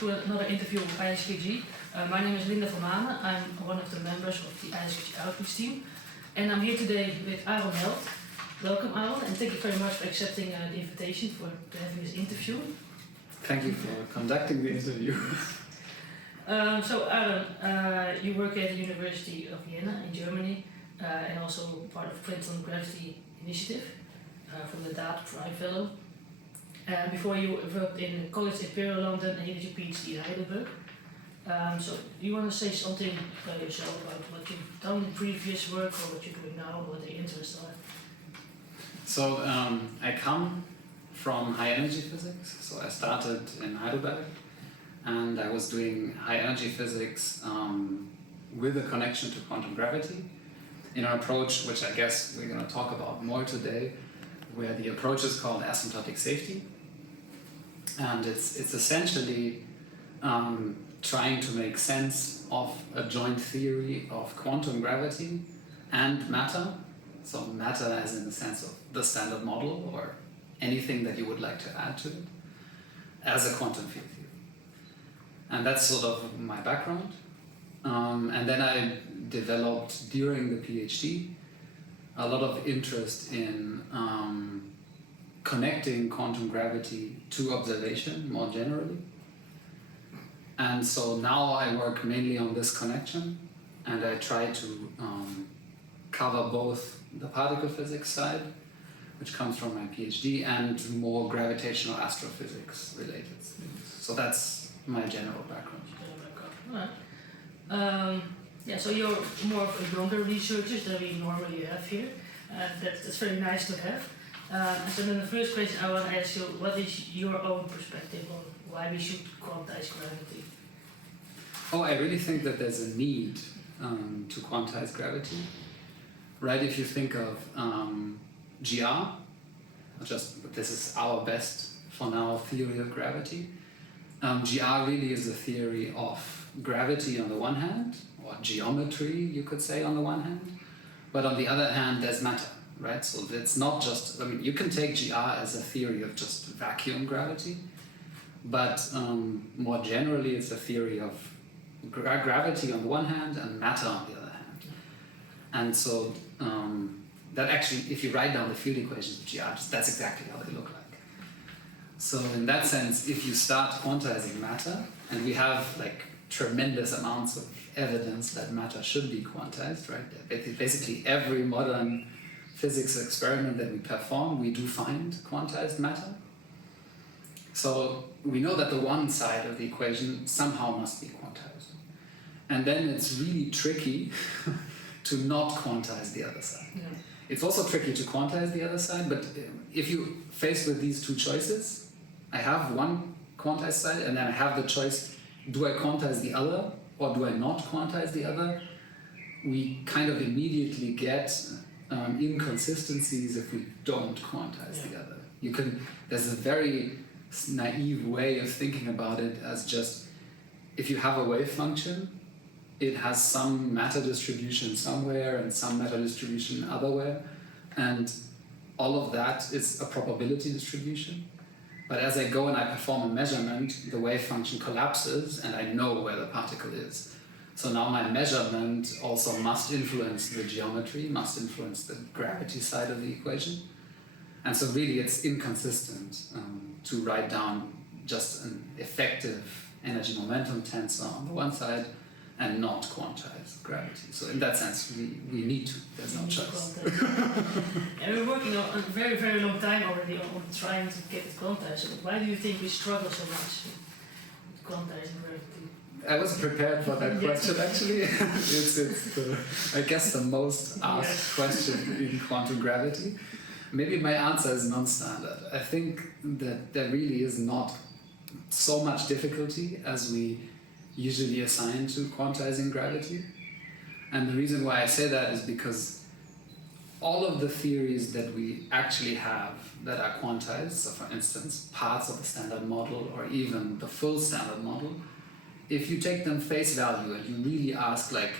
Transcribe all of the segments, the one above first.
to another interview with ISKG. My name is Linda van Manen. I'm one of the members of the ISKG Outreach team. And I'm here today with Aaron Held. Welcome, Aaron, and thank you very much for accepting the invitation for having this interview. Thank you for conducting the interview. So Aaron, you work at the University of Jena in Germany and also part of Princeton Gravity Initiative from the DAAD Prime Fellow. Before you worked in College Imperial London and you did your PhD in Heidelberg. So do you want to say something about yourself, about what you've done in previous work or what you're doing now, what the interests are? So I come from high energy physics. So I started in Heidelberg and I was doing high energy physics with a connection to quantum gravity in an approach which I guess we're going to talk about more today, where the approach is called asymptotic safety. And it's essentially trying to make sense of a joint theory of quantum gravity and matter. So matter as in the sense of the standard model or anything that you would like to add to it as a quantum field theory. And that's sort of my background. And then I developed during the PhD a lot of interest in connecting quantum gravity to observation more generally. And so now I work mainly on this connection, and I try to cover both the particle physics side, which comes from my PhD, and more gravitational astrophysics related things. So that's my general background. Alright. Yeah, so you're more of a younger researcher than we normally have here. That's very nice to have. And so then the first question I want to ask you, what is your own perspective on why we should quantize gravity? Oh, I really think that there's a need to quantize gravity. Right, if you think of GR, this is our best for now theory of gravity. GR really is a theory of gravity on the one hand, or geometry you could say on the one hand, but on the other hand there's matter, right? So it's not just, I mean, you can take GR as a theory of just vacuum gravity, but more generally it's a theory of gravity on the one hand and matter on the other hand. And so that actually, if you write down the field equations of GR, that's exactly how they look like. So in that sense, if you start quantizing matter, and we have like tremendous amounts of evidence that matter should be quantized, right? Basically every modern physics experiment that we perform, we do find quantized matter. So we know that the one side of the equation somehow must be quantized. And then it's really tricky to not quantize the other side. Yeah. It's also tricky to quantize the other side, but if you're faced with these two choices, I have one quantized side and then I have the choice, do I quantize the other or do I not quantize the other? We kind of immediately get inconsistencies if we don't quantize the other. There's a very naive way of thinking about it as just, if you have a wave function, it has some matter distribution somewhere and some matter distribution otherwhere, and all of that is a probability distribution. But as I go and I perform a measurement, the wave function collapses and I know where the particle is. So now my measurement also must influence the geometry, must influence the gravity side of the equation. And so really it's inconsistent to write down just an effective energy momentum tensor on the one side and not quantize gravity. So in that sense, we need to. There's no choice. And we're working on a very, very long time already on trying to get it quantized. So why do you think we struggle so much with quantizing gravity? I wasn't prepared for that question actually. it's I guess the most asked question in quantum gravity. Maybe my answer is non-standard. I think that there really is not so much difficulty as we usually assign to quantizing gravity. And the reason why I say that is because all of the theories that we actually have that are quantized, so for instance, parts of the standard model or even the full standard model, if you take them face value and you really ask, like,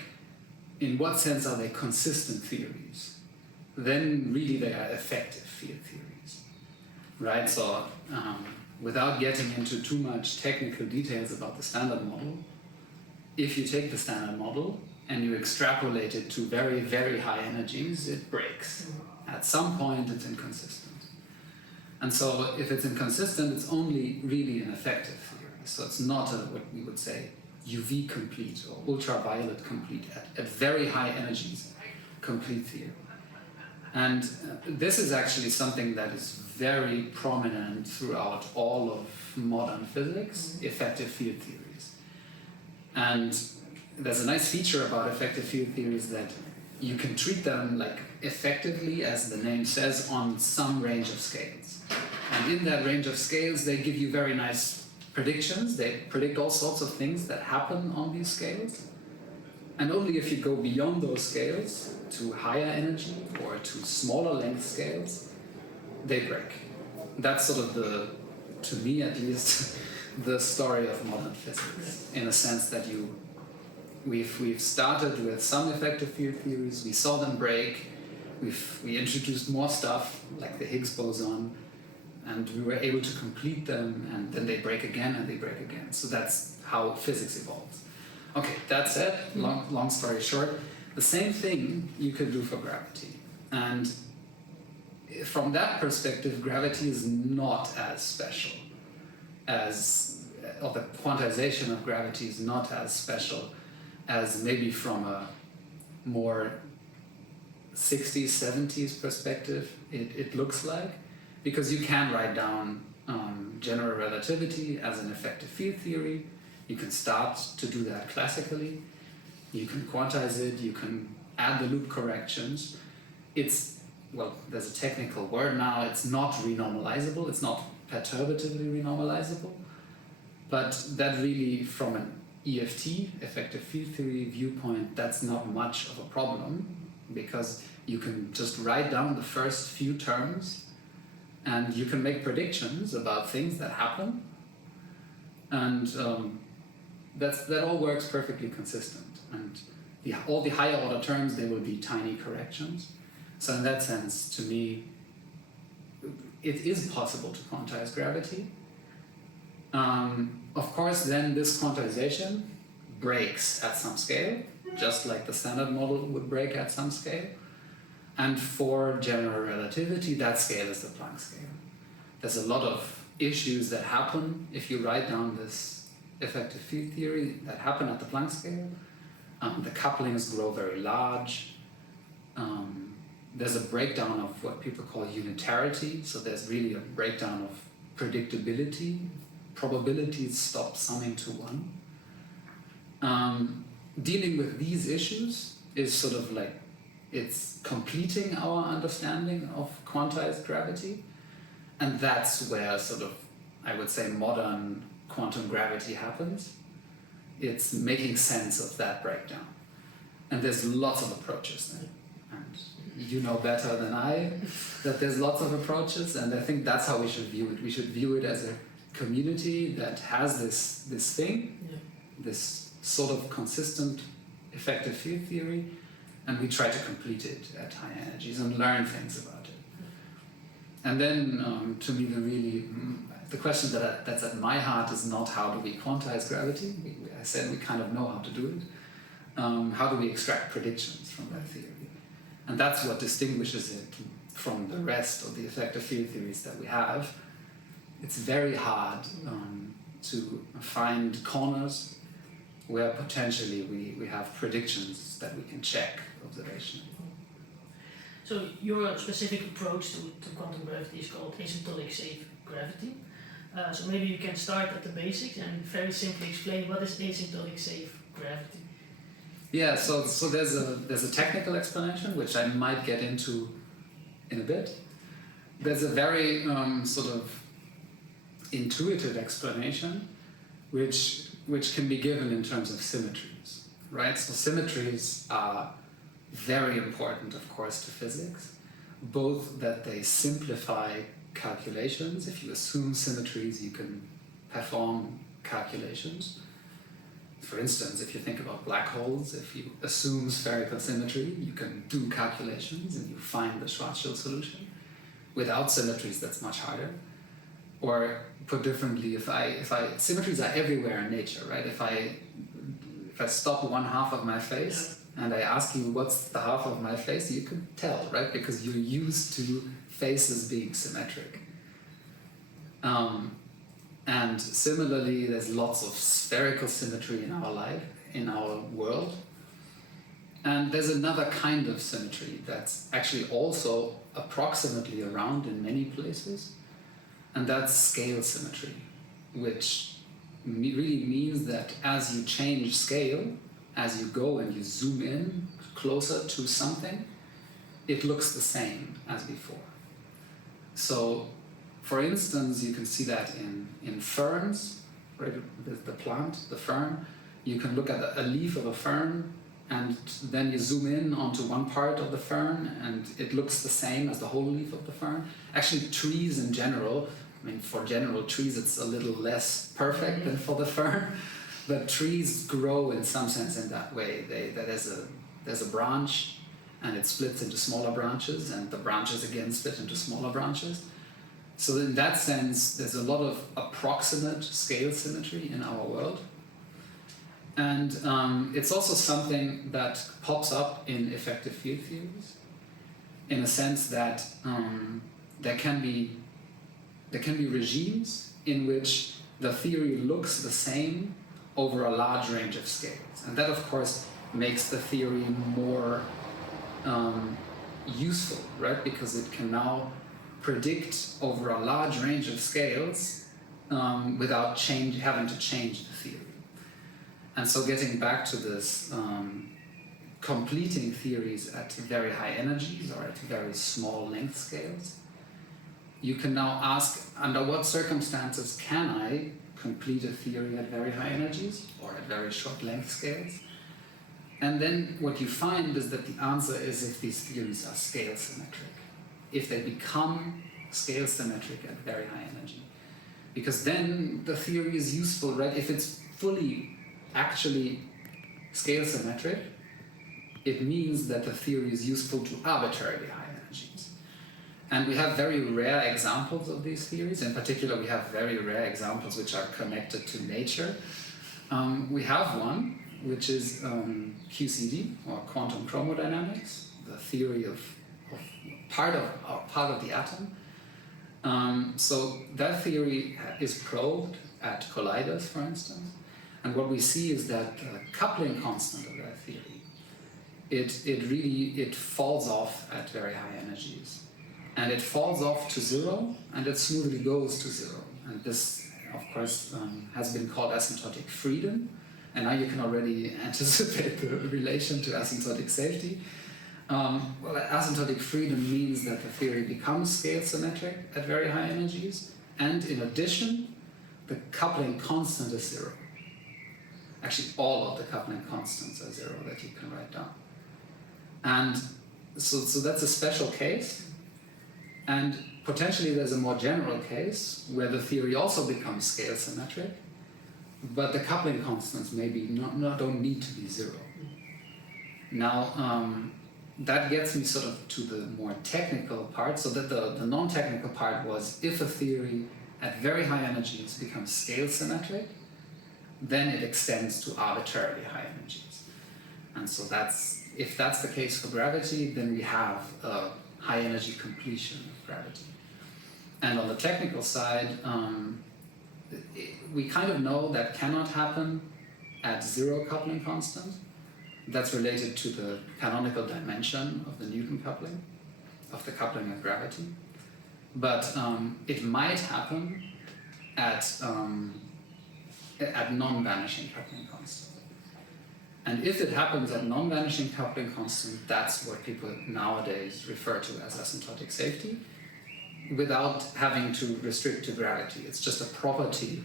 in what sense are they consistent theories, then really they are effective field theories, right? So without getting into too much technical details about the standard model, if you take the standard model and you extrapolate it to very, very high energies, it breaks. At some point, it's inconsistent. And so if it's inconsistent, it's only really an effective theory. So it's not a, what we would say, UV complete or ultraviolet complete at very high energies complete theory. And this is actually something that is very prominent throughout all of modern physics, effective field theories. And there's a nice feature about effective field theories that you can treat them like effectively, as the name says, on some range of scales. And in that range of scales, they give you very nice predictions. They predict all sorts of things that happen on these scales. And only if you go beyond those scales to higher energy or to smaller length scales, they break. That's sort of the, to me at least, the story of modern physics, in a sense that we've started with some effective field theories, we saw them break, we introduced more stuff like the Higgs boson, and we were able to complete them, and then they break again and they break again. So that's how physics evolves. Okay, that's it. Long story short. The same thing you could do for gravity. And from that perspective, gravity is not as special as, or the quantization of gravity is not as special as maybe from a more 60s, 70s perspective it looks like. Because you can write down general relativity as an effective field theory. You can start to do that classically. You can quantize it, you can add the loop corrections. It's, well, there's a technical word now, it's not renormalizable, it's not perturbatively renormalizable. But that really, from an EFT, effective field theory viewpoint, that's not much of a problem, because you can just write down the first few terms and you can make predictions about things that happen. And that all works perfectly consistent. And all the higher order terms, they will be tiny corrections. So in that sense, to me, it is possible to quantize gravity. Of course, then this quantization breaks at some scale, just like the standard model would break at some scale. And for general relativity, that scale is the Planck scale. There's a lot of issues that happen if you write down this effective field theory that happen at the Planck scale. The couplings grow very large. There's a breakdown of what people call unitarity. So there's really a breakdown of predictability. Probabilities stop summing to one. Dealing with these issues is sort of like, it's completing our understanding of quantized gravity. And that's where sort of, I would say, modern quantum gravity happens. It's making sense of that breakdown. And there's lots of approaches there. And you know better than I that there's lots of approaches, and I think that's how we should view it. We should view it as a community that has this thing, this sort of consistent effective field theory, and we try to complete it at high energies and learn things about it. And then, to me, the question that's at my heart is not how do we quantize gravity. I said we kind of know how to do it. How do we extract predictions from that theory? And that's what distinguishes it from the rest of the effective field theories that we have. It's very hard to find corners where potentially we have predictions that we can check observationally. So your specific approach to quantum gravity is called asymptotic safe gravity. So maybe you can start at the basics and very simply explain what is asymptotic safe gravity. Yeah, so there's a technical explanation which I might get into in a bit. There's a very sort of intuitive explanation which can be given in terms of symmetries, right? So symmetries are very important, of course, to physics, both that they simplify calculations. If you assume symmetries, you can perform calculations. For instance, if you think about black holes, if you assume spherical symmetry, you can do calculations and you find the Schwarzschild solution. Without symmetries, that's much harder. Or put differently, symmetries are everywhere in nature, right? If I stop one half of my face and I ask you what's the half of my face, you can tell, right? Because you're used to faces being symmetric. And similarly, there's lots of spherical symmetry in our life, in our world. And there's another kind of symmetry that's actually also approximately around in many places, and that's scale symmetry, which really means that as you change scale, as you go and you zoom in closer to something, it looks the same as before. So, for instance, you can see that in ferns, right? The plant, the fern. You can look at a leaf of a fern, and then you zoom in onto one part of the fern, and it looks the same as the whole leaf of the fern. Actually, trees in general, I mean, for general trees, it's a little less perfect than for the fern, but trees grow in some sense in that way. There's a branch, and it splits into smaller branches, and the branches again split into smaller branches. So in that sense, there's a lot of approximate scale symmetry in our world. And it's also something that pops up in effective field theories, in a sense that there can be regimes in which the theory looks the same over a large range of scales. And that, of course, makes the theory more useful, right? Because it can now predict over a large range of scales without having to change the theory. And so getting back to this, completing theories at very high energies or at very small length scales, you can now ask, under what circumstances can I complete a theory at very high energies or at very short length scales? And then what you find is that the answer is if these theories are scale symmetric, if they become scale symmetric at very high energy. Because then the theory is useful, right? If it's fully actually scale symmetric, it means that the theory is useful to arbitrarily high energies. And we have very rare examples of these theories. In particular, we have very rare examples which are connected to nature. We have one, which is QCD, or quantum chromodynamics, the theory of part of the atom. So that theory is probed at colliders, for instance. And what we see is that the coupling constant of that theory, it falls off at very high energies. And it falls off to zero, and it smoothly goes to zero. And this, of course, has been called asymptotic freedom. And now you can already anticipate the relation to asymptotic safety. Well, asymptotic freedom means that the theory becomes scale symmetric at very high energies. And in addition, the coupling constant is zero. Actually, all of the coupling constants are zero that you can write down. And so that's a special case. And potentially there's a more general case where the theory also becomes scale symmetric, but the coupling constants don't need to be zero. Now, that gets me sort of to the more technical part, so that the non-technical part was if a theory at very high energies becomes scale symmetric, then it extends to arbitrarily high energies. And so if that's the case for gravity, then we have a high energy completion of gravity. And on the technical side, we kind of know that cannot happen at zero coupling constant. That's related to the canonical dimension of the Newton coupling, of the coupling of gravity. But it might happen at non-vanishing coupling constant. And if it happens at non-vanishing coupling constant, that's what people nowadays refer to as asymptotic safety, without having to restrict to gravity. It's just a property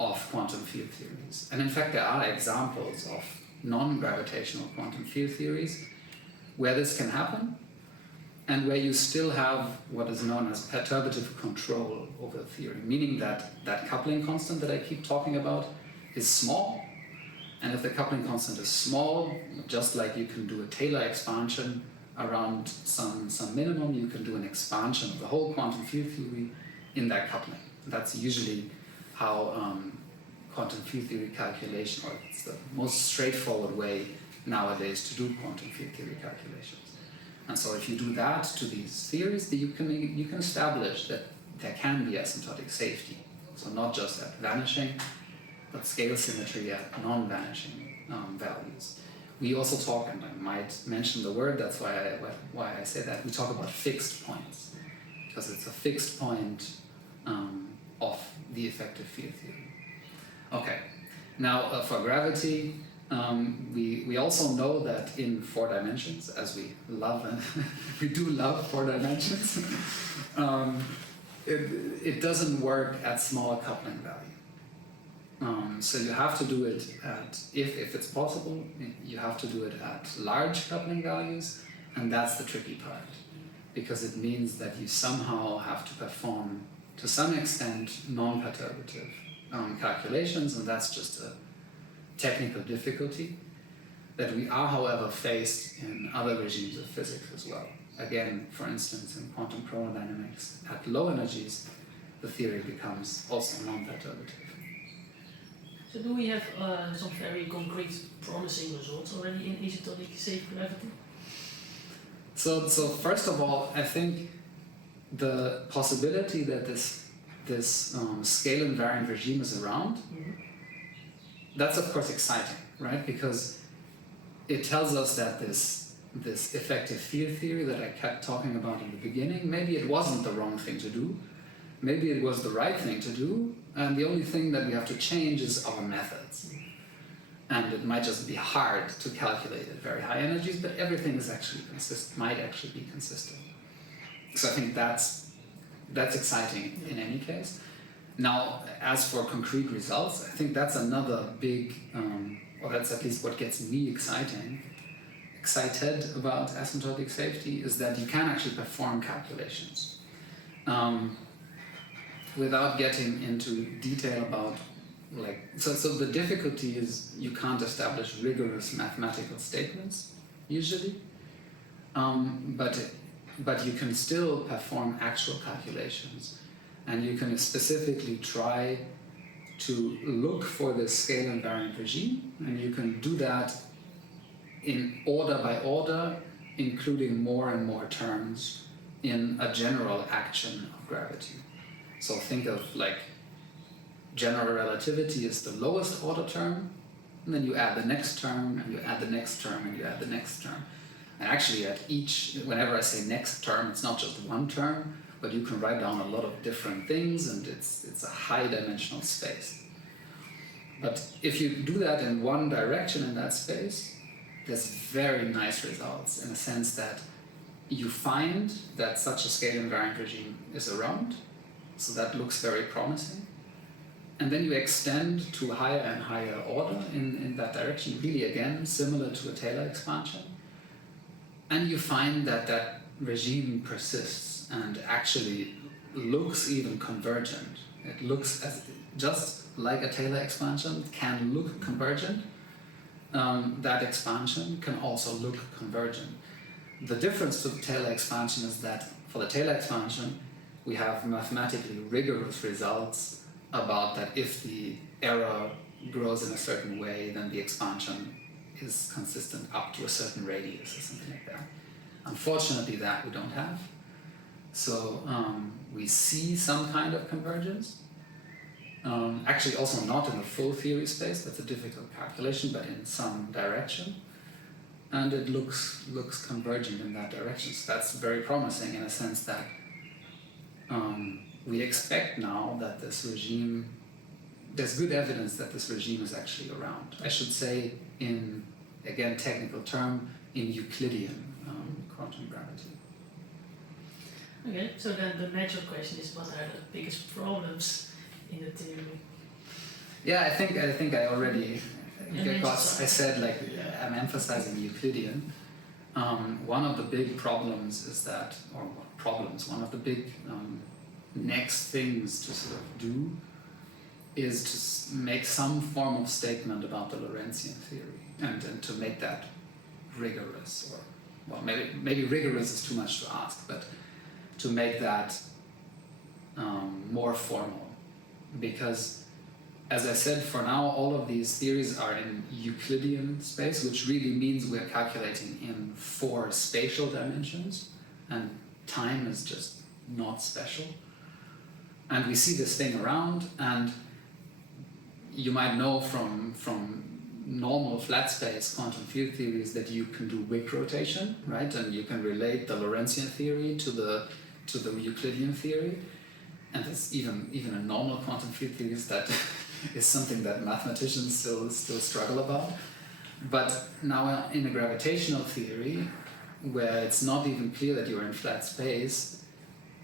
of quantum field theories. And in fact, there are examples of non-gravitational quantum field theories where this can happen, and where you still have what is known as perturbative control over the theory, meaning that that coupling constant that I keep talking about is small, and if the coupling constant is small, just like you can do a Taylor expansion around some minimum, you can do an expansion of the whole quantum field theory in that coupling. That's usually how quantum field theory calculation, or it's the most straightforward way nowadays to do quantum field theory calculations. And so if you do that to these theories, you can establish that there can be asymptotic safety. So not just at vanishing, but scale symmetry at non-vanishing values. We also talk, and I might mention the word, that's why I say that, we talk about fixed points, because it's a fixed point of the effective field theory. Okay, now for gravity, we also know that in 4 dimensions, as we love, and we do love 4 dimensions, it doesn't work at smaller coupling value. So you have to do it at, if it's possible, you have to do it at large coupling values, and that's the tricky part, because it means that you somehow have to perform, to some extent, non-perturbative calculations, and that's just a technical difficulty that we are, however, faced in other regimes of physics as well. Again, for instance, in quantum chromodynamics, at low energies, the theory becomes also non-perturbative. So do we have some very concrete, promising results already in asymptotic safe gravity? So first of all, I think the possibility that this scale invariant regime is around, that's of course exciting, right? Because it tells us that this effective field theory that I kept talking about in the beginning, maybe it wasn't the wrong thing to do, maybe it was the right thing to do, and the only thing that we have to change is our methods. And it might just be hard to calculate at very high energies, but everything is actually might actually be consistent. So I think that's exciting in any case. Now, as for concrete results, I think that's another big, or that's at least what gets me excited about asymptotic safety, is that you can actually perform calculations. Without getting into detail about, so the difficulty is you can't establish rigorous mathematical statements, usually, but you can still perform actual calculations. And you can specifically try to look for this scale invariant regime, and you can do that in order by order, including more and more terms in a general action of gravity. So think of general relativity is the lowest order term, and then you add the next term, and you add the next term, and you add the next term. And actually whenever I say next term, it's not just one term, but you can write down a lot of different things, and it's a high dimensional space. But if you do that in one direction in that space, there's very nice results in the sense that you find that such a scale invariant regime is around, so that looks very promising. And then you extend to higher and higher order in that direction, really again similar to a Taylor expansion. And you find that that regime persists and actually looks even convergent. It looks just like a Taylor expansion can look convergent. That expansion can also look convergent. The difference to the Taylor expansion is that for the Taylor expansion, we have mathematically rigorous results about that if the error grows in a certain way, then the expansion is consistent up to a certain radius or something like that. Unfortunately, that we don't have. So we see some kind of convergence. Actually also not in the full theory space, that's a difficult calculation, but in some direction. And it looks convergent in that direction. So that's very promising in a sense that we expect now that this regime, there's good evidence that this regime is actually around. I should say in, again, technical term, in Euclidean quantum gravity. Okay, so then the natural question is, what are the biggest problems in the theory? Yeah, I think I already, because I said I'm emphasizing Euclidean. One of the big problems is that, one of the big next things to sort of do is to make some form of statement about the Lorentzian theory and to make that rigorous, or well, maybe rigorous is too much to ask, but to make that more formal. because, as I said, for now all of these theories are in Euclidean space, which really means we're calculating in 4 spatial dimensions, and time is just not special. And we see this thing around, and you might know from normal flat space quantum field theories that you can do Wick rotation, right? And you can relate the Lorentzian theory to the Euclidean theory. And there's even in normal quantum field theories that is something that mathematicians still struggle about. But now in a gravitational theory, where it's not even clear that you're in flat space,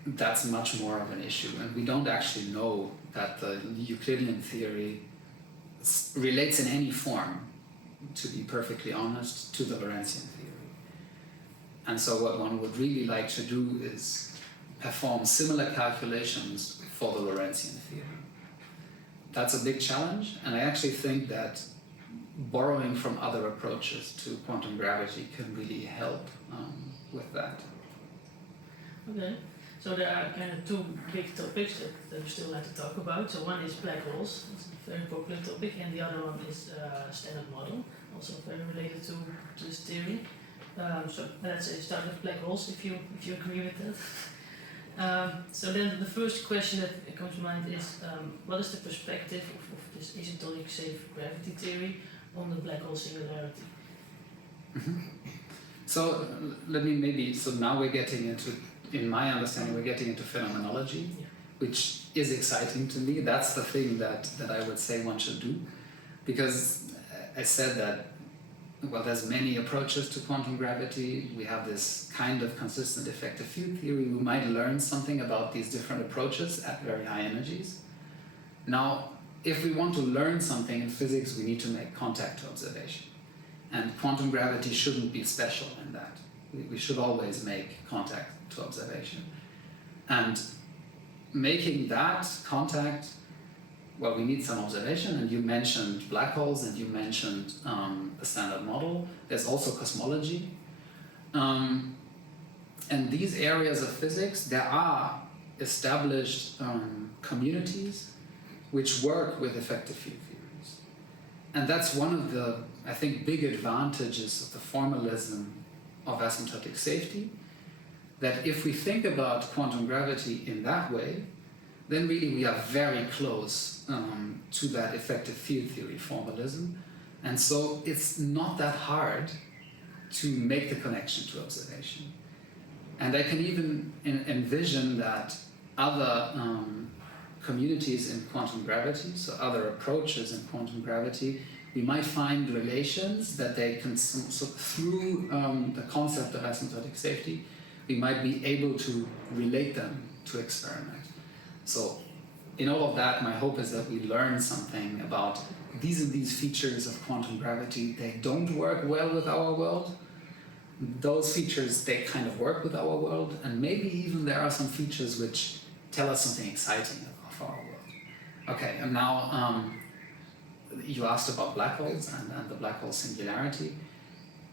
that's much more of an issue. And we don't actually know that the Euclidean theory relates in any form, to be perfectly honest, to the Lorentzian theory. And so what one would really like to do is perform similar calculations for the Lorentzian theory. That's a big challenge, and I actually think that borrowing from other approaches to quantum gravity can really help with that. Okay, so there are kind of 2 big topics that we still like to talk about. So one is black holes, it's a very popular topic, and the other one is standard model, also very related to this theory. So let's say start with black holes, if you agree with that. So then the first question that comes to mind is, what is the perspective of this asymptotic safe gravity theory on the black hole singularity? Mm-hmm. So let me so now we're getting into, in my understanding, we're getting into phenomenology, Yeah. which is exciting to me. That's the thing that I would say one should do, because I said that, well, there's many approaches to quantum gravity. We have this kind of consistent effective field theory. We might learn something about these different approaches at very high energies. Now, if we want to learn something in physics, we need to make contact to observation. And quantum gravity shouldn't be special in that. We should always make contact to observation. And making that contact, well, we need some observation, and you mentioned black holes, and you mentioned the standard model. There's also cosmology. And these areas of physics, there are established communities which work with effective field theories. And that's one of the, I think, big advantages of the formalism of asymptotic safety, that if we think about quantum gravity in that way, then really we are very close to that effective field theory formalism. And so it's not that hard to make the connection to observation. And I can even envision that other communities in quantum gravity, so other approaches in quantum gravity, we might find relations that they can, so through the concept of asymptotic safety, we might be able to relate them to experiment. So in all of that, my hope is that we learn something about these and these features of quantum gravity. They don't work well with our world. Those features, they kind of work with our world, and maybe even there are some features which tell us something exciting of our world. Okay, and now you asked about black holes and the black hole singularity.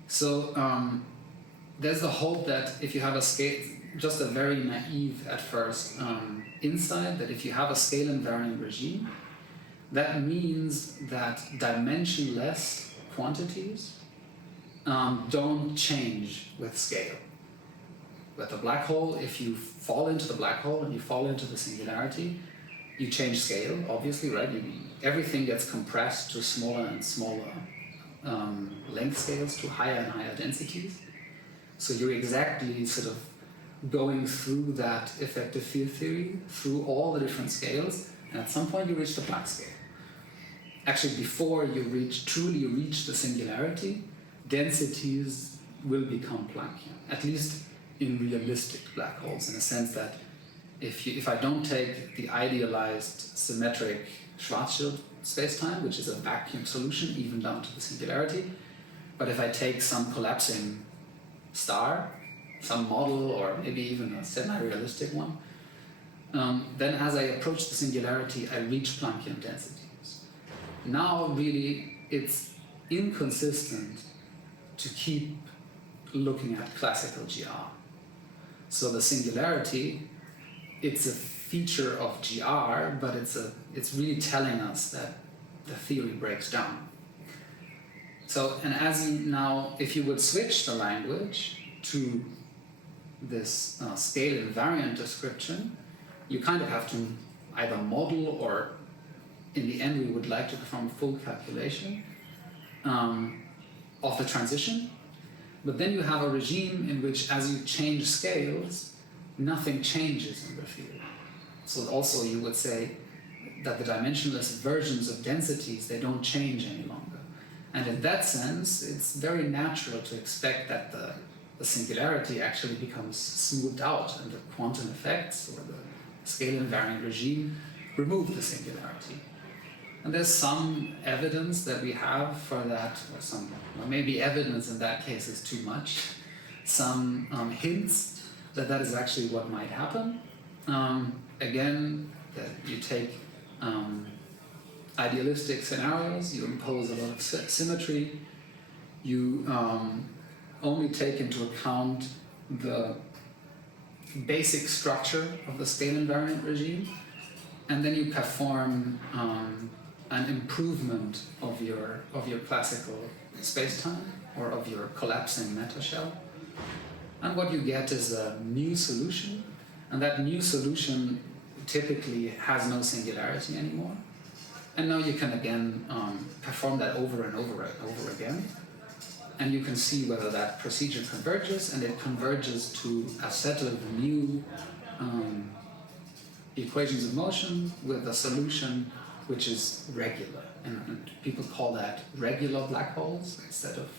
So there's the hope that if you have a scale, just a very naive at first insight, that if you have a scale invariant regime, that means that dimensionless quantities don't change with scale. With a black hole, if you fall into the black hole and you fall into the singularity, you change scale, obviously, right? Everything gets compressed to smaller and smaller length scales, to higher and higher densities. So you're exactly sort of going through that effective field theory, through all the different scales, and at some point you reach the Planck scale. Actually, before you truly reach the singularity, densities will become Planckian, at least in realistic black holes, in a sense that if I don't take the idealized symmetric Schwarzschild spacetime, which is a vacuum solution even down to the singularity, but if I take some collapsing star, some model, or maybe even a semi-realistic one, then as I approach the singularity, I reach Planckian densities. Now, really, it's inconsistent to keep looking at classical GR. So the singularity it's a feature of GR, but it's really telling us that the theory breaks down. So, and as you now, if you would switch the language to this scale invariant description, you kind of have to either model, or in the end we would like to perform a full calculation of the transition. But then you have a regime in which, as you change scales, nothing changes in the theory. So also you would say that the dimensionless versions of densities, they don't change any longer. And in that sense, it's very natural to expect that the singularity actually becomes smoothed out, and the quantum effects or the scale invariant regime remove the singularity. And there's some evidence that we have for that, or maybe evidence in that case is too much, some hints that that is actually what might happen. Again, that you take idealistic scenarios, you impose a lot of symmetry, you only take into account the basic structure of the scale invariant regime, and then you perform an improvement of your classical spacetime, or of your collapsing meta shell. And what you get is a new solution, and that new solution typically has no singularity anymore. And now you can again perform that over and over and over again, and you can see whether that procedure converges, and it converges to a set of new equations of motion with a solution which is regular. And people call that regular black holes instead of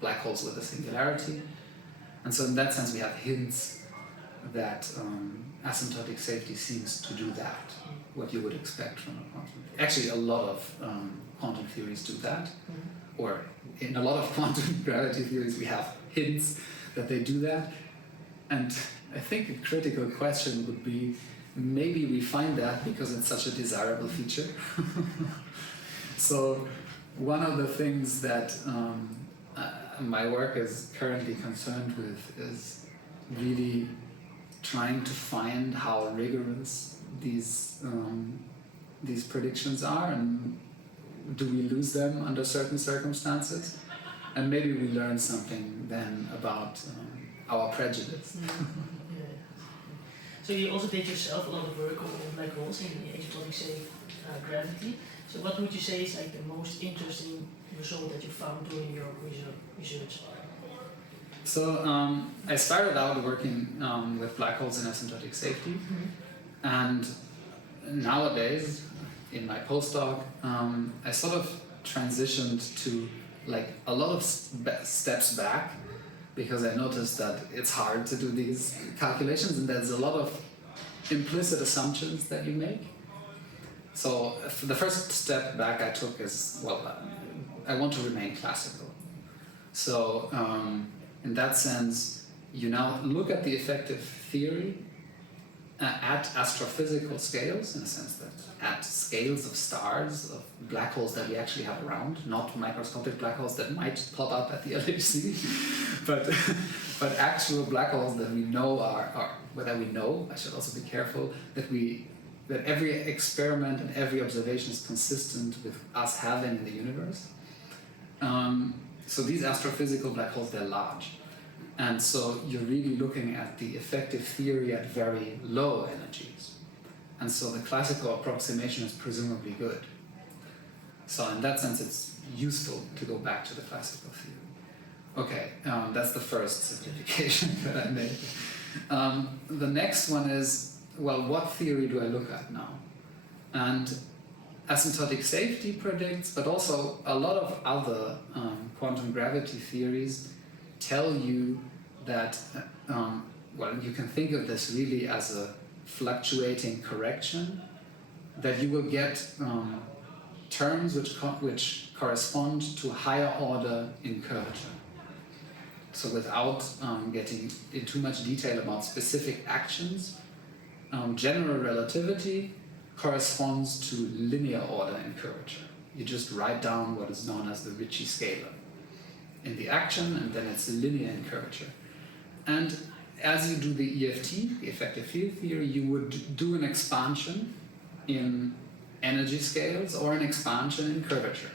black holes with a singularity. And so in that sense we have hints that asymptotic safety seems to do that, what you would expect from a quantum theory. Actually, a lot of quantum theories do that, or in a lot of quantum gravity theories we have hints that they do that. And I think a critical question would be, maybe we find that because it's such a desirable feature. So one of the things that my work is currently concerned with is really trying to find how rigorous these predictions are, and do we lose them under certain circumstances, and maybe we learn something then about our prejudice. Yeah. So you also did yourself a lot of work on black holes in the asymptotic safe gravity. So what would you say is like the most interesting result that you found during your research? So I started out working with black holes in asymptotic safety, and nowadays in my postdoc I sort of transitioned to like a lot of steps back, because I noticed that it's hard to do these calculations and there's a lot of implicit assumptions that you make. So the first step back I took is, well, I want to remain classical. So in that sense, you now look at the effective theory at astrophysical scales, in a sense that at scales of stars, of black holes that we actually have around, not microscopic black holes that might pop up at the LHC, but actual black holes that we know that we know, I should also be careful, that every experiment and every observation is consistent with us having in the universe. So these astrophysical black holes, they're large. And so you're really looking at the effective theory at very low energies. And so the classical approximation is presumably good. So in that sense, it's useful to go back to the classical theory. Okay, that's the first simplification that I made. The next one is, well, what theory do I look at now? And asymptotic safety predicts, but also a lot of other quantum gravity theories tell you that, well, you can think of this really as a fluctuating correction, that you will get terms which correspond to higher order in curvature. So without getting in too much detail about specific actions, general relativity corresponds to linear order in curvature. You just write down what is known as the Ricci scalar in the action, and then it's linear in curvature. And as you do the EFT, the effective field theory, you would do an expansion in energy scales or an expansion in curvature.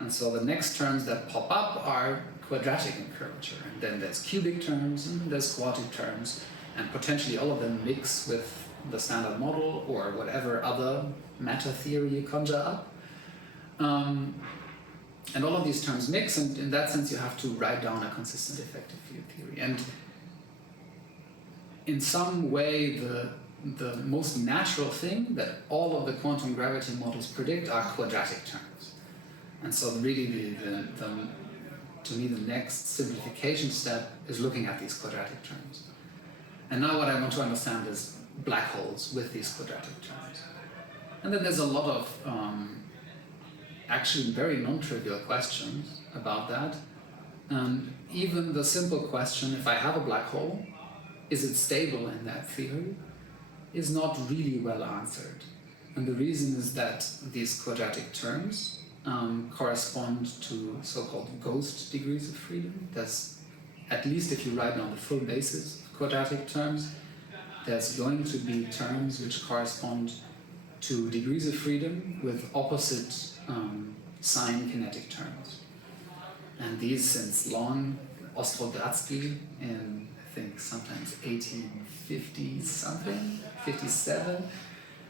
And so the next terms that pop up are quadratic in curvature. And then there's cubic terms, and there's quartic terms, and potentially all of them mix with the standard model or whatever other matter theory you conjure up. And all of these terms mix, and in that sense you have to write down a consistent effective field theory. And in some way, the most natural thing that all of the quantum gravity models predict are quadratic terms. And so really, to me, the next simplification step is looking at these quadratic terms. And now what I want to understand is black holes with these quadratic terms. And then there's a lot of actually very non-trivial questions about that. And even the simple question, if I have a black hole, is it stable in that theory, is not really well answered. And the reason is that these quadratic terms correspond to so-called ghost degrees of freedom. There's, at least if you write down the full basis of quadratic terms, there's going to be terms which correspond to degrees of freedom with opposite sign kinetic terms. And these, since long, Ostrogradsky in, I think, sometimes 1850 something, 57,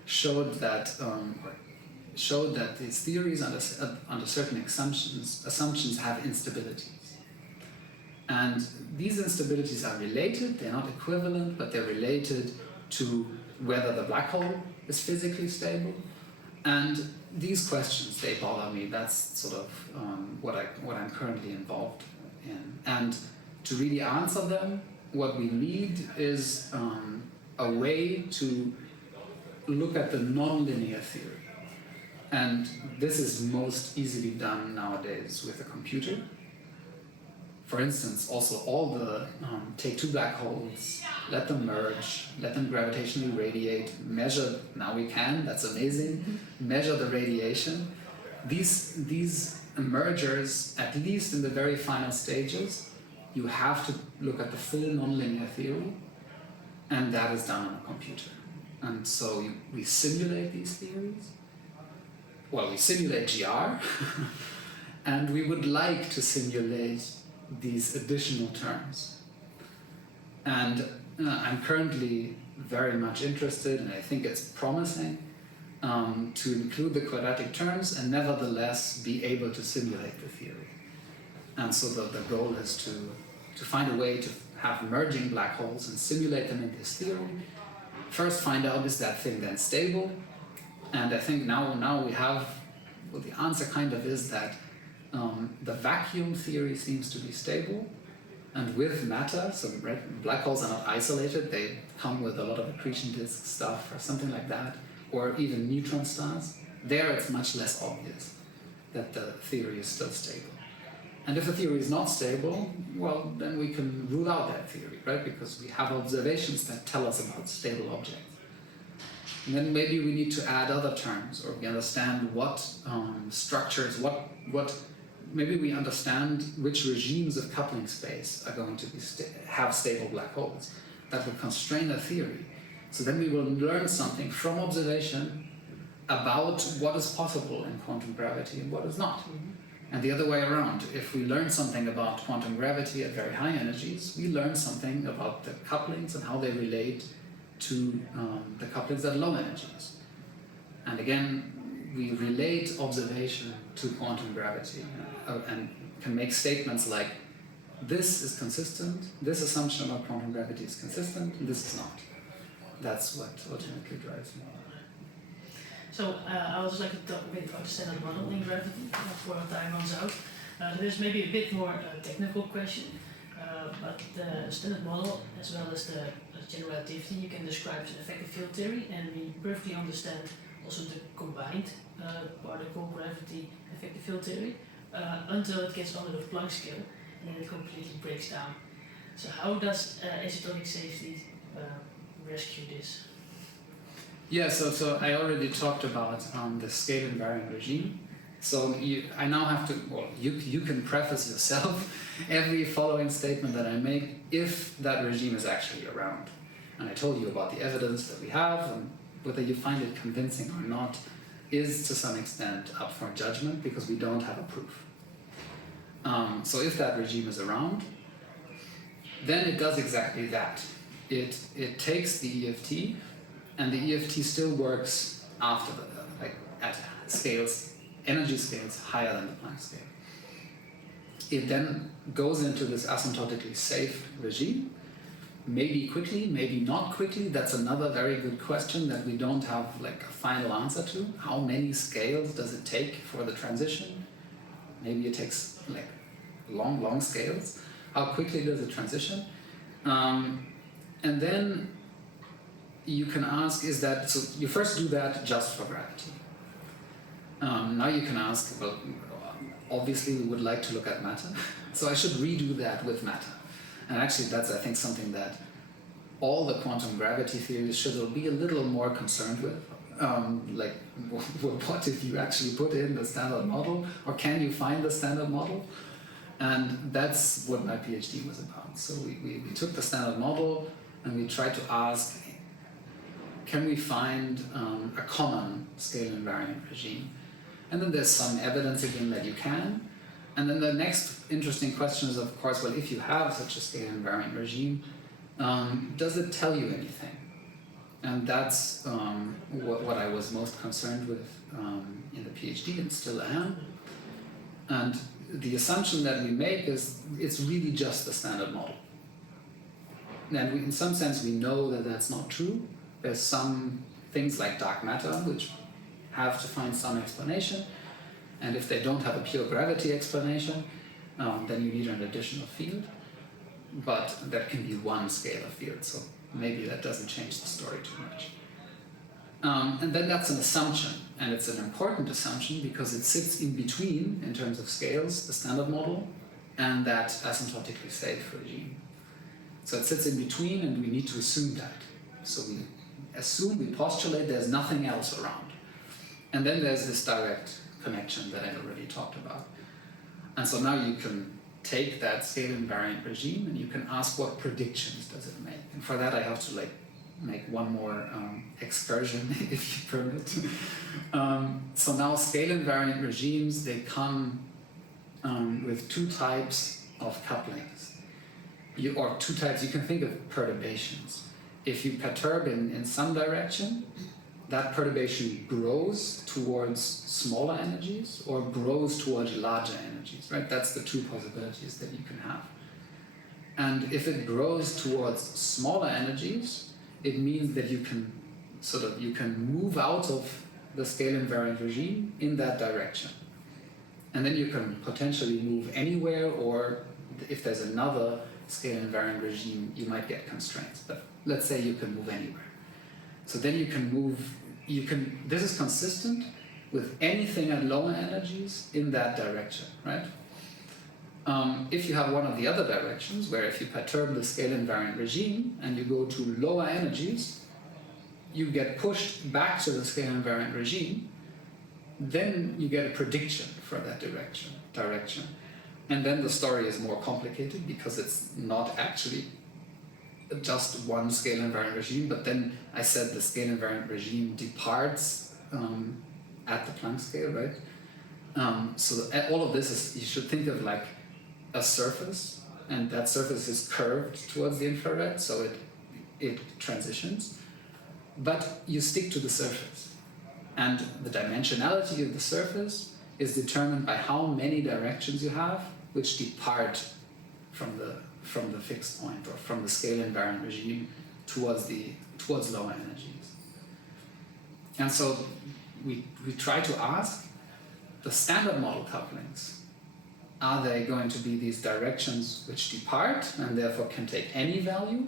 showed that these theories under certain assumptions have instabilities. And these instabilities are related, they're not equivalent, but they're related to whether the black hole is physically stable. And these questions, they bother me. That's sort of what I'm currently involved in. And to really answer them, what we need is a way to look at the nonlinear theory. And this is most easily done nowadays with a computer. For instance, also all the, take two black holes, let them merge, let them gravitationally radiate, measure, now we can, that's amazing, measure the radiation. These mergers, at least in the very final stages, you have to look at the full nonlinear theory, and that is done on a computer. And so we simulate these theories. Well, we simulate GR, and we would like to simulate these additional terms. And I'm currently very much interested, and I think it's promising, to include the quadratic terms and nevertheless be able to simulate the theory. And so the goal is to find a way to have merging black holes and simulate them in this theory. First find out, is that thing then stable? And I think now we have, well, the answer kind of is that the vacuum theory seems to be stable, and with matter, so black holes are not isolated, they come with a lot of accretion disk stuff or something like that, or even neutron stars. There it's much less obvious that the theory is still stable. And if the theory is not stable, well, then we can rule out that theory, right? Because we have observations that tell us about stable objects. And then maybe we need to add other terms, or we understand what structures, maybe we understand which regimes of coupling space are going to be have stable black holes. That will constrain the theory. So then we will learn something from observation about what is possible in quantum gravity and what is not. And the other way around, if we learn something about quantum gravity at very high energies, we learn something about the couplings and how they relate to the couplings at low energies. And again, we relate observation to quantum gravity and can make statements like, this is consistent, this assumption about quantum gravity is consistent, and this is not. That's what ultimately drives me. So I would also like to talk a bit about the standard model in gravity before our time runs out. There's maybe a bit more technical question, but the standard model, as well as the general relativity, you can describe as an effective field theory, and we perfectly understand also the combined particle gravity effective field theory until it gets under the Planck scale, and then it completely breaks down. So how does asymptotic safety rescue this? Yeah, so I already talked about the scale invariant regime, So I now have to, well, you can preface yourself every following statement that I make if that regime is actually around. And I told you about the evidence that we have, and whether you find it convincing or not is to some extent up for judgment because we don't have a proof. So if that regime is around, then it does exactly that. It takes the EFT, and the EFT still works after at scales, energy scales higher than the Planck scale. It then goes into this asymptotically safe regime, maybe quickly, maybe not quickly. That's another very good question that we don't have like a final answer to. How many scales does it take for the transition? Maybe it takes like long scales. How quickly does it transition? And then you can ask, is that, so you first do that just for gravity. Now you can ask, well, obviously we would like to look at matter, so I should redo that with matter. And actually that's, I think, something that all the quantum gravity theories should be a little more concerned with. Like, what if you actually put in the standard model, or can you find the standard model? And that's what my PhD was about. So we took the standard model and we tried to ask, can we find a common scale invariant regime? And then there's some evidence again that you can. And then the next interesting question is, of course, well, if you have such a scale invariant regime, does it tell you anything? And that's what I was most concerned with in the PhD, and still am. And the assumption that we make is it's really just the standard model. And in some sense, we know that that's not true. There's some things like dark matter which have to find some explanation. And if they don't have a pure gravity explanation, then you need an additional field. But that can be one scalar field, so maybe that doesn't change the story too much. And then that's an assumption, and it's an important assumption because it sits in between, in terms of scales, the standard model and that asymptotically safe regime. So it sits in between, and we need to assume that. So we postulate there's nothing else around. And then there's this direct connection that I already talked about. And so now you can take that scale invariant regime and you can ask what predictions does it make. And for that I have to make one more excursion, if you permit. So now scale invariant regimes, they come with two types of couplings. Or two types, you can think of perturbations. If you perturb in some direction, that perturbation grows towards smaller energies or grows towards larger energies, right? That's the two possibilities that you can have. And if it grows towards smaller energies, it means that you can move out of the scale invariant regime in that direction. And then you can potentially move anywhere, or if there's another scale invariant regime, you might get constraints. But let's say you can move anywhere. So then you can move, this is consistent with anything at lower energies in that direction, right? If you have one of the other directions, where if you perturb the scale invariant regime and you go to lower energies, you get pushed back to the scale invariant regime, then you get a prediction for that direction. And then the story is more complicated because it's not actually just one scale invariant regime, but then I said the scale invariant regime departs at the Planck scale, right? So all of this is, you should think of like a surface, and that surface is curved towards the infrared, so it transitions, but you stick to the surface. And the dimensionality of the surface is determined by how many directions you have which depart from the fixed point, or from the scale invariant regime towards lower energies. And so we try to ask the standard model couplings, are they going to be these directions which depart and therefore can take any value,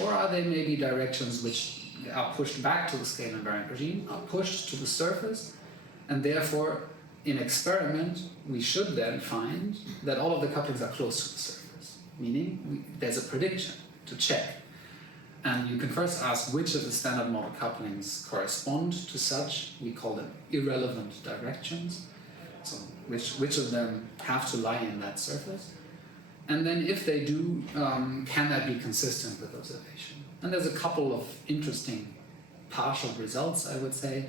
or are they maybe directions which are pushed back to the scale invariant regime, are pushed to the surface, and therefore in experiment we should then find that all of the couplings are close to the surface, meaning there's a prediction to check. And you can first ask which of the standard model couplings correspond to such, we call them irrelevant directions. So which of them have to lie in that surface? And then if they do, can that be consistent with observation? And there's a couple of interesting partial results, I would say,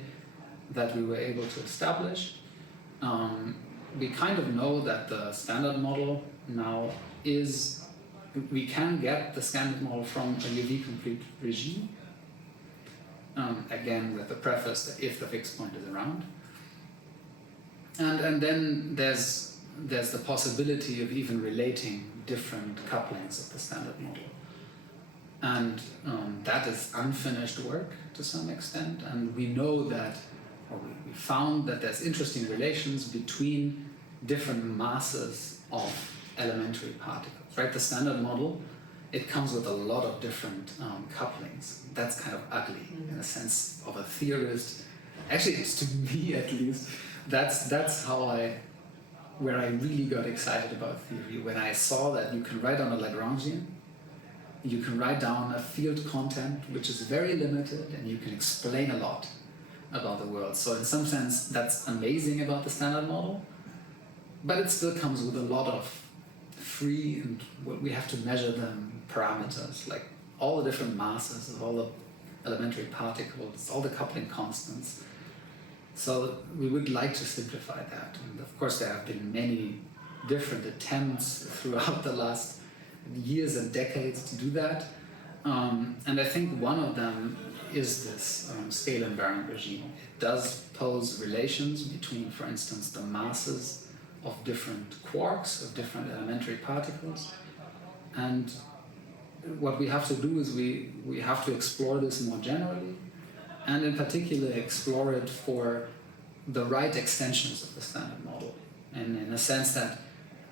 that we were able to establish. We kind of know that the standard model now is, we can get the standard model from a UV complete regime. Again, with the preface that if the fixed point is around. And then there's the possibility of even relating different couplings of the standard model. And that is unfinished work to some extent. And we know that, or we found that there's interesting relations between different masses of elementary particles, right? The standard model, it comes with a lot of different couplings. That's kind of ugly in a sense of a theorist. Actually, it's to me at least, that's where I really got excited about theory, when I saw that you can write on a Lagrangian, you can write down a field content which is very limited, and you can explain a lot about the world. So in some sense, that's amazing about the standard model, but it still comes with a lot of free, and we have to measure them, parameters, like all the different masses of all the elementary particles, all the coupling constants. So we would like to simplify that. And of course, there have been many different attempts throughout the last years and decades to do that. And I think one of them is this scale invariant regime. It does pose relations between, for instance, the masses of different quarks, of different elementary particles. And what we have to do is we have to explore this more generally, and in particular explore it for the right extensions of the standard model. And in a sense that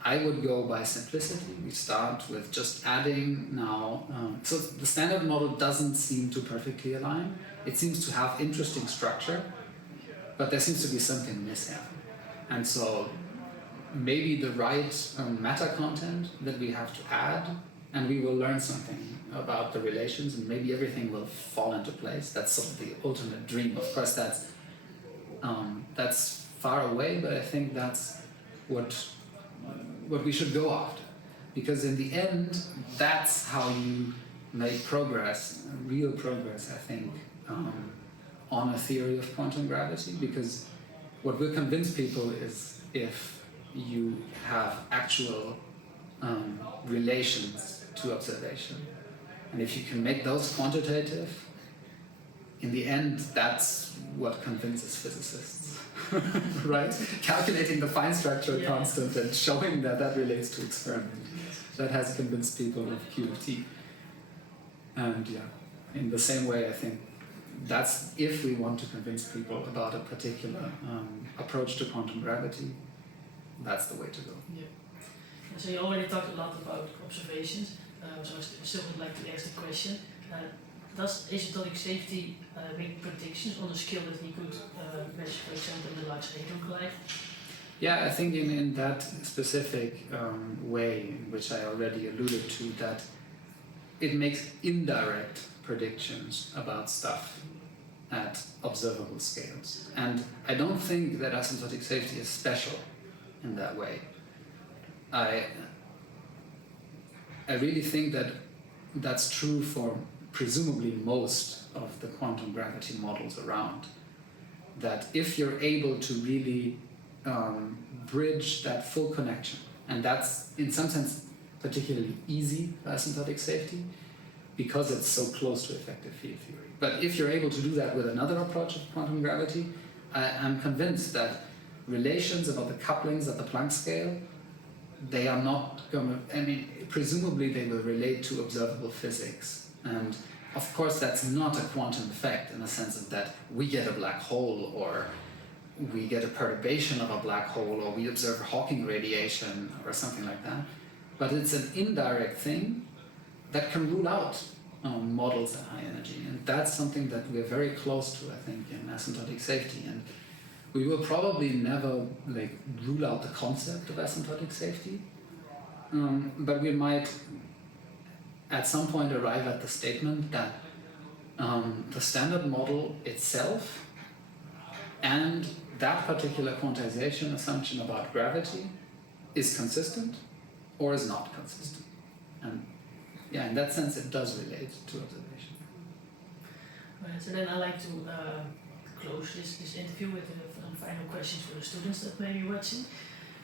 I would go by simplicity. We start with just adding now. So the standard model doesn't seem to perfectly align. It seems to have interesting structure, but there seems to be something missing. And so maybe the right meta content that we have to add, and we will learn something about the relations, and maybe everything will fall into place. That's sort of the ultimate dream. Of course, that's far away, but I think that's what we should go after, because in the end, that's how you make progress, real progress, I think, on a theory of quantum gravity. Because what will convince people is if you have actual relations to observation, and if you can make those quantitative, in the end, that's what convinces physicists, right? Calculating the fine structure constant and showing that that relates to experiment. That has convinced people of Q of T. And yeah, in the same way, I think that's if we want to convince people about a particular approach to quantum gravity, that's the way to go. Yeah. So you already talked a lot about observations, so I still would like to ask the question. Does asymptotic safety make predictions on a scale that we could measure, for example, in the Large Hadron Collider? Yeah, I think in that specific way, in which I already alluded to, that it makes indirect predictions about stuff at observable scales. And I don't think that asymptotic safety is special in that way. I really think that that's true for presumably most of the quantum gravity models around. That if you're able to really bridge that full connection, and that's in some sense particularly easy for asymptotic safety because it's so close to effective field theory. But if you're able to do that with another approach of quantum gravity, I'm convinced that relations about the couplings at the Planck scale, they are not going to, I mean, presumably they will relate to observable physics. And of course, that's not a quantum effect in the sense of that we get a black hole, or we get a perturbation of a black hole, or we observe Hawking radiation or something like that. But it's an indirect thing that can rule out models at high energy. And that's something that we're very close to, I think, in asymptotic safety. And we will probably never rule out the concept of asymptotic safety, but we might at some point arrive at the statement that the standard model itself and that particular quantization assumption about gravity is consistent or is not consistent. And yeah, in that sense, it does relate to observation. Right, so then I like to close this interview with some final questions for the students that may be watching.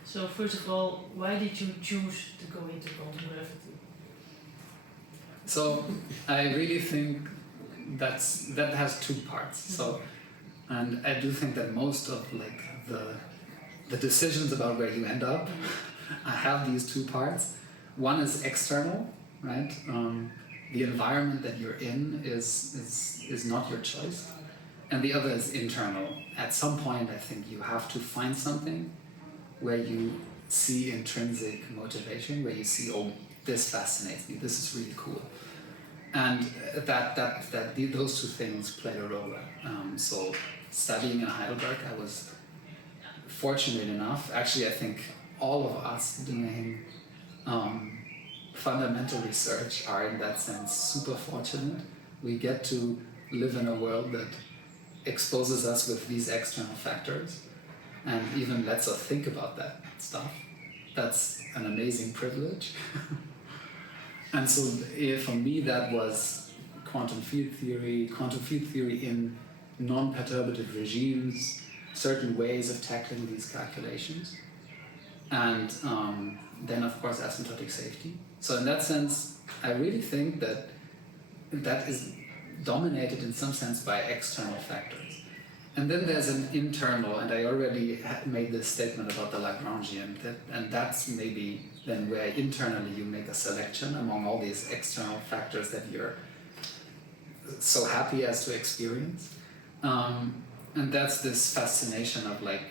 So first of all, why did you choose to go into quantum gravity? So I really think that has two parts. So, and I do think that most of like the decisions about where you end up, I have these two parts. One is external, right? The environment that you're in is not your choice, and the other is internal. At some point, I think you have to find something where you see intrinsic motivation, where you see, oh, this fascinates me, this is really cool. And those two things played a role. So studying in Heidelberg, I was fortunate enough, actually I think all of us doing fundamental research are in that sense super fortunate. We get to live in a world that exposes us with these external factors and even lets us think about that stuff. That's an amazing privilege. And so for me that was quantum field theory in non-perturbative regimes, certain ways of tackling these calculations, and then of course asymptotic safety. So in that sense, I really think that is dominated in some sense by external factors. And then there's an internal, and I already made this statement about the Lagrangian, and that's maybe then where internally you make a selection among all these external factors that you're so happy as to experience. And that's this fascination of like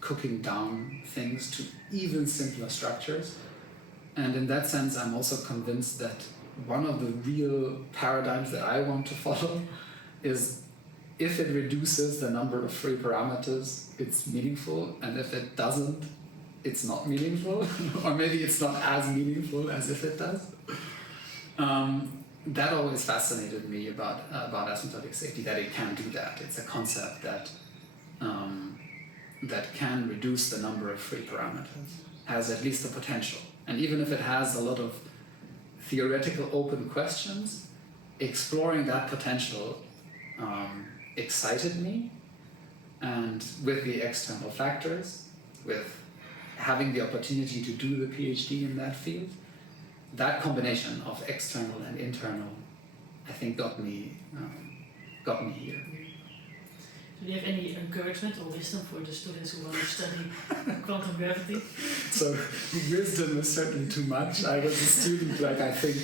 cooking down things to even simpler structures. And in that sense, I'm also convinced that one of the real paradigms that I want to follow is if it reduces the number of free parameters, it's meaningful, and if it doesn't, it's not meaningful, or maybe it's not as meaningful as if it does. That always fascinated me about asymptotic safety, that it can do that. It's a concept that can reduce the number of free parameters, has at least the potential. And even if it has a lot of theoretical open questions, exploring that potential excited me, and with the external factors, with having the opportunity to do the PhD in that field, that combination of external and internal, I think got me here. Do you have any encouragement or wisdom for the students who want to study quantum gravity? So wisdom is certainly too much. I was a student, like I think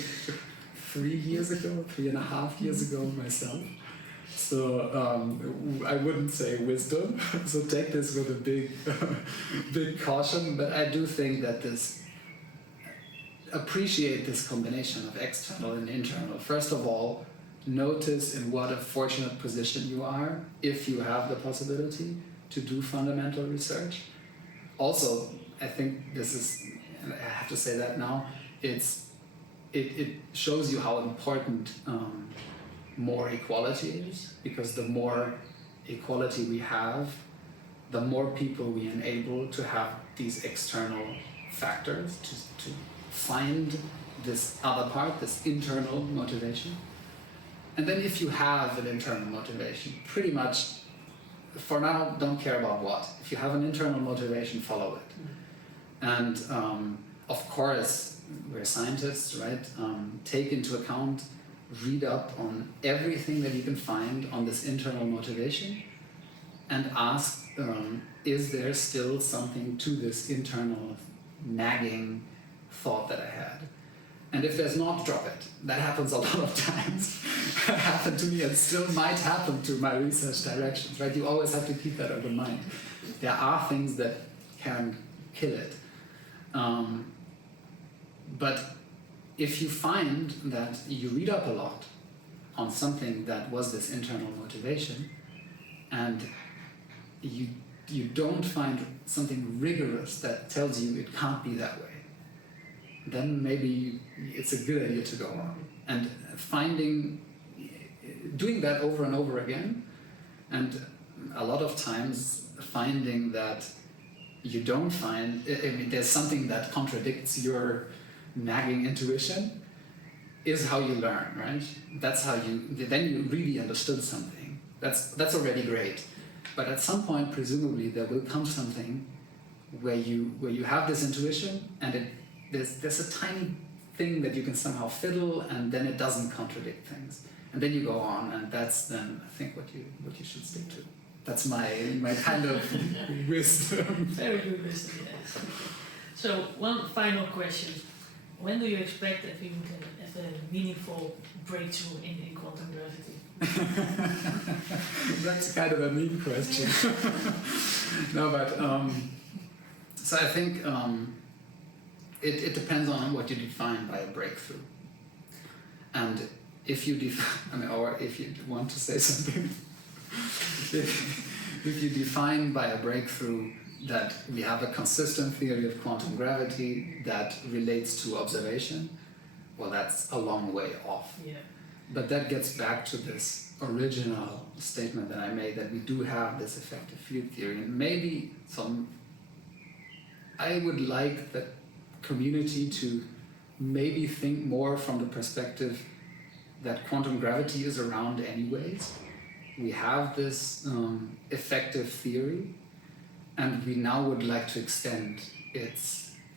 3.5 years ago myself. So I wouldn't say wisdom. So take this with a big caution. But I do think that appreciate this combination of external and internal. First of all, notice in what a fortunate position you are if you have the possibility to do fundamental research. Also, I think this is, and I have to say that now, it shows you how important more equality is, because the more equality we have, the more people we enable to have these external factors to find this other part, this internal motivation. And then if you have an internal motivation, pretty much, for now, don't care about what. If you have an internal motivation, follow it. And of course, we're scientists, right? Take into account, read up on everything that you can find on this internal motivation, and ask, is there still something to this internal nagging thought that I had? And if there's not, drop it. That happens a lot of times. That happened to me and still might happen to my research directions, right? You always have to keep that open mind. There are things that can kill it. But if you find that you read up a lot on something that was this internal motivation, and you don't find something rigorous that tells you it can't be that way, then maybe it's a good idea to go on. And doing that over and over again, and a lot of times finding that you don't find, I mean, there's something that contradicts your nagging intuition is how you learn, right? That's how then you really understood something. That's already great. But at some point, presumably, there will come something where you have this intuition, and there's a tiny thing that you can somehow fiddle, and then it doesn't contradict things, and then you go on, and that's then I think what you should stick to. That's my kind of wisdom. Very good wisdom, yes. So one final question: when do you expect that we can have a meaningful breakthrough in quantum gravity? That's kind of a mean question. No, but so I think it depends on what you define by a breakthrough. And if you or if you want to say something, if you define by a breakthrough that we have a consistent theory of quantum gravity that relates to observation, well, that's a long way off. Yeah. But that gets back to this original statement that I made, that we do have this effective field theory. And maybe I would like the community to maybe think more from the perspective that quantum gravity is around anyways. We have this effective theory, and we now would like to extend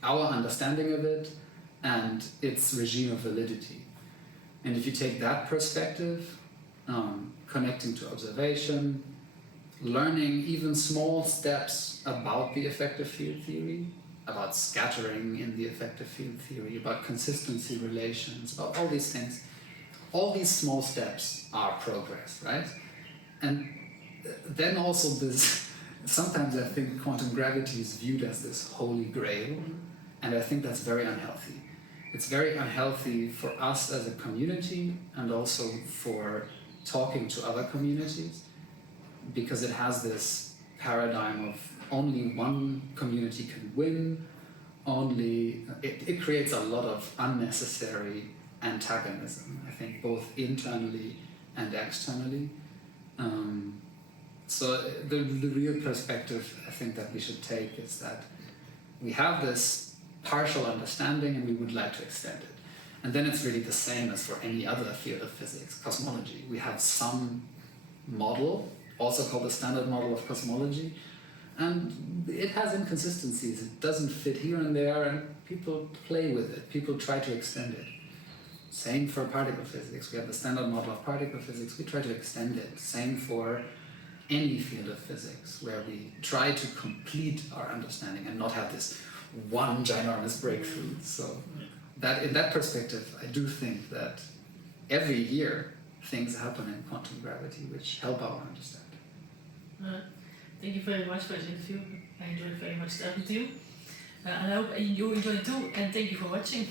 our understanding of it and its regime of validity. And if you take that perspective, connecting to observation, learning even small steps about the effective field theory, about scattering in the effective field theory, about consistency relations, about all these things, all these small steps are progress, right? And then also this, sometimes I think quantum gravity is viewed as this holy grail, and I think that's very unhealthy. It's very unhealthy for us as a community and also for talking to other communities, because it has this paradigm of only one community can win, it creates a lot of unnecessary antagonism, I think, both internally and externally. So the real perspective I think that we should take is that we have this partial understanding and we would like to extend it. And then it's really the same as for any other field of physics, cosmology. We have some model, also called the standard model of cosmology, and it has inconsistencies. It doesn't fit here and there, and people play with it. People try to extend it. Same for particle physics. We have the standard model of particle physics. We try to extend it. Same for any field of physics, where we try to complete our understanding and not have this one ginormous breakthrough. So that in that perspective, I do think that every year things happen in quantum gravity which help our understanding. Thank you very much for this interview. I enjoyed very much talking to you. And I hope you enjoyed it too, and thank you for watching.